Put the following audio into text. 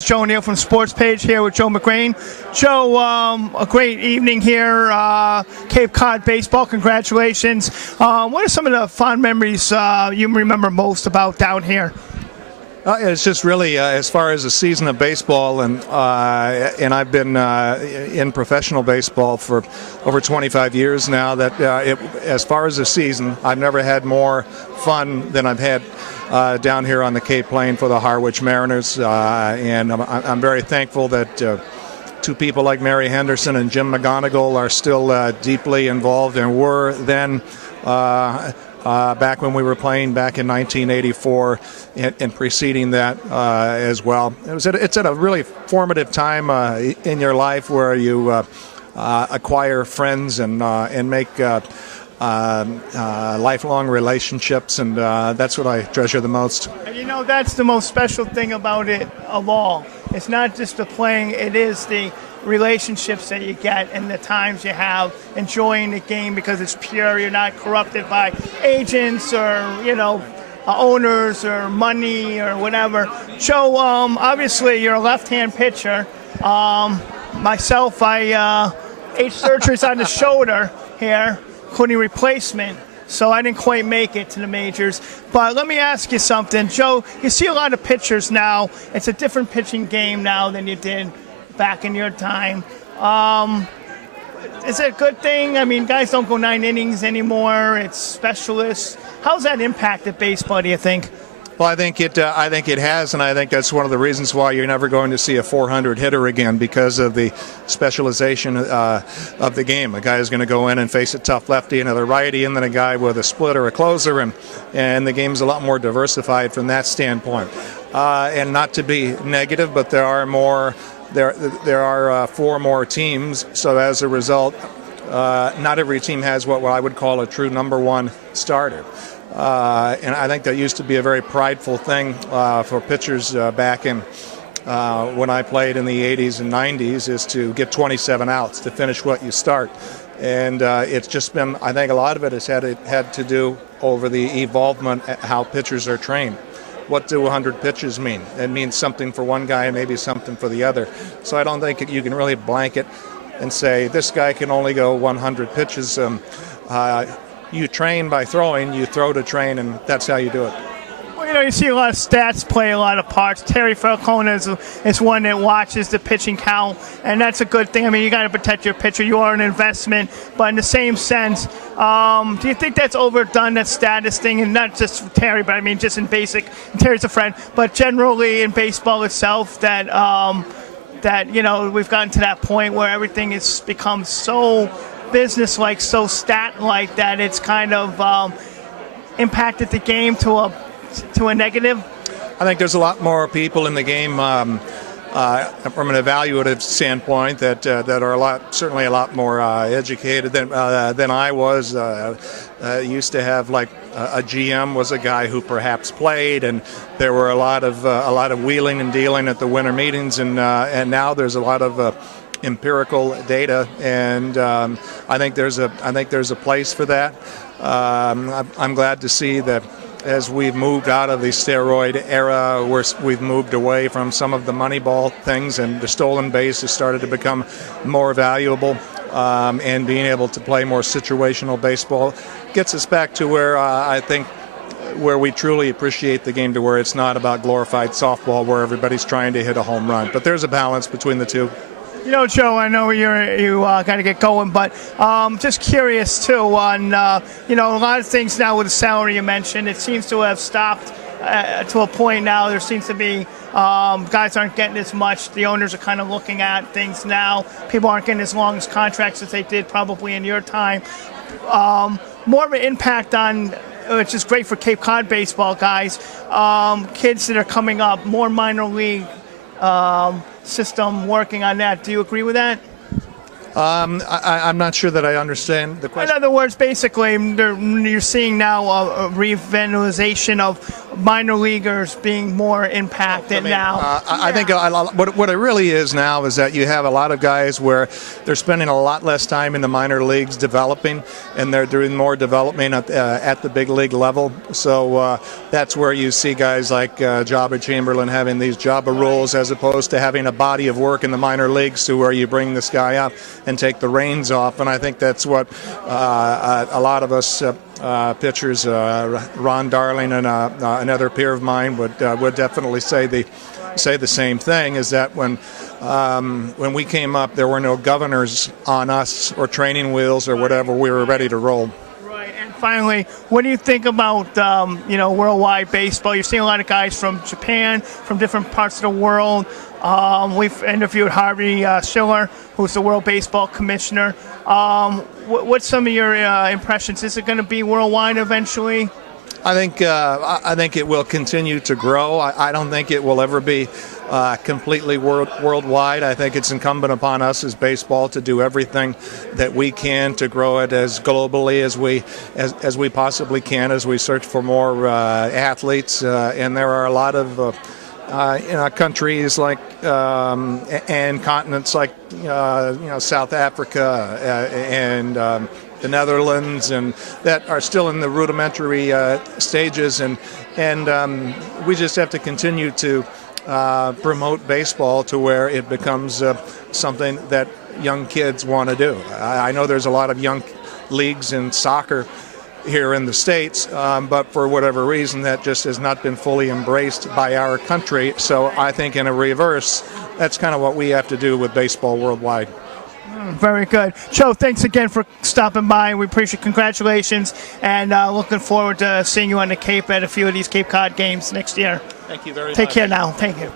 Joe O'Neill from SPwJO here with Joe McGrain. Joe, a great evening here, Cape Cod baseball. Congratulations. What are some of the fond memories you remember most about down here? It's just really as far as a season of baseball, and I've been in professional baseball for over 25 years now. That as far as a season, I've never had more fun than I've had down here on the Cape Plain for the Harwich Mariners, and I'm very thankful that two people like Mary Henderson and Jim McGonigal are still deeply involved and were then. Back when we were playing back in 1984 and preceding that as well. It's at a really formative time in your life where you acquire friends and make lifelong relationships, and that's what I treasure the most. And you know, that's the most special thing about it of all. It's not just the playing, it is the relationships that you get and the times you have enjoying the game because it's pure. You're not corrupted by agents or, owners or money or whatever. Joe, obviously you're a left-hand pitcher. Myself, I 8 surgeries on the shoulder here, including replacement. So I didn't quite make it to the majors. But let me ask you something. Joe, you see a lot of pitchers now. It's a different pitching game now than you did back in your time. Is it a good thing? I mean, guys don't go 9 innings anymore. It's specialists. How's that impacted baseball, do you think? Well, I think it has, and I think that's one of the reasons why you're never going to see a 400 hitter again, because of the specialization of the game. A guy is going to go in and face a tough lefty, another righty, and then a guy with a split or a closer, and the game's a lot more diversified from that standpoint. And not to be negative, but there are 4 more teams, so as a result, not every team has what I would call a true number 1 starter. And I think that used to be a very prideful thing for pitchers back in when I played in the 80s and 90s, is to get 27 outs to finish what you start. And it's just been, I think a lot of it has had to do over the evolvement how pitchers are trained. What do 100 pitches mean? It means something for one guy and maybe something for the other. So I don't think you can really blanket and say this guy can only go 100 pitches. You train by throwing, you throw to train, and that's how you do it. Well, you see a lot of stats play a lot of parts. Terry Falcone is one that watches the pitching count, and that's a good thing. I mean, you got to protect your pitcher. You are an investment, but in the same sense, do you think that's overdone, that status thing? And not just for Terry, but I mean just in basic. Terry's a friend, but generally in baseball itself, that we've gotten to that point where everything has become so business-like, so stat-like, that it's kind of impacted the game to a negative? I think there's a lot more people in the game from an evaluative standpoint that are certainly a lot more educated than I was. Used to have like a GM was a guy who perhaps played, and there were a lot of wheeling and dealing at the winter meetings, and now there's a lot of empirical data, and I think there's a place for that. I'm glad to see that as we've moved out of the steroid era, we've moved away from some of the Moneyball things, and the stolen base has started to become more valuable, and being able to play more situational baseball gets us back to where I think where we truly appreciate the game, to where it's not about glorified softball where everybody's trying to hit a home run. But there's a balance between the two. Joe, I know you got to get going, but just curious too on a lot of things now with the salary you mentioned. It seems to have stopped to a point now. There seems to be guys aren't getting as much. The owners are kind of looking at things now. People aren't getting as long as contracts as they did probably in your time. More of an impact on, which is great for Cape Cod baseball guys, kids that are coming up, more minor league system working on that. Do you agree with that? I'm not sure that I understand the question. In other words, basically, you're seeing now a revitalization of minor leaguers being more impacted now. I think what it really is now is that you have a lot of guys where they're spending a lot less time in the minor leagues developing, and they're doing more development at the big league level. So that's where you see guys like Jabba Chamberlain having these Jabba rules, as opposed to having a body of work in the minor leagues to where you bring this guy up and take the reins off. And I think that's what a lot of us pitchers, Ron Darling and another peer of mine would definitely say the same thing, is that when we came up, there were no governors on us or training wheels or whatever. We were ready to roll. Right. And finally, what do you think about worldwide baseball? You're seeing a lot of guys from Japan, from different parts of the world. We've interviewed Harvey Schiller, who's the World Baseball Commissioner. What's some of your impressions? Is it going to be worldwide eventually? I think it will continue to grow. I don't think it will ever be completely worldwide. I think it's incumbent upon us as baseball to do everything that we can to grow it as globally as we possibly can, as we search for more athletes. And there are a lot of countries like and continents like South Africa and the Netherlands, and that are still in the rudimentary stages, and we just have to continue to promote baseball to where it becomes something that young kids want to do. I know there's a lot of young leagues in soccer here in the States, but for whatever reason that just has not been fully embraced by our country. So I think in a reverse, that's kind of what we have to do with baseball worldwide. Very good. Joe, thanks again for stopping by. We appreciate it. Congratulations, and looking forward to seeing you on the Cape at a few of these Cape Cod games next year. Thank you very much. Take care now. Thank you.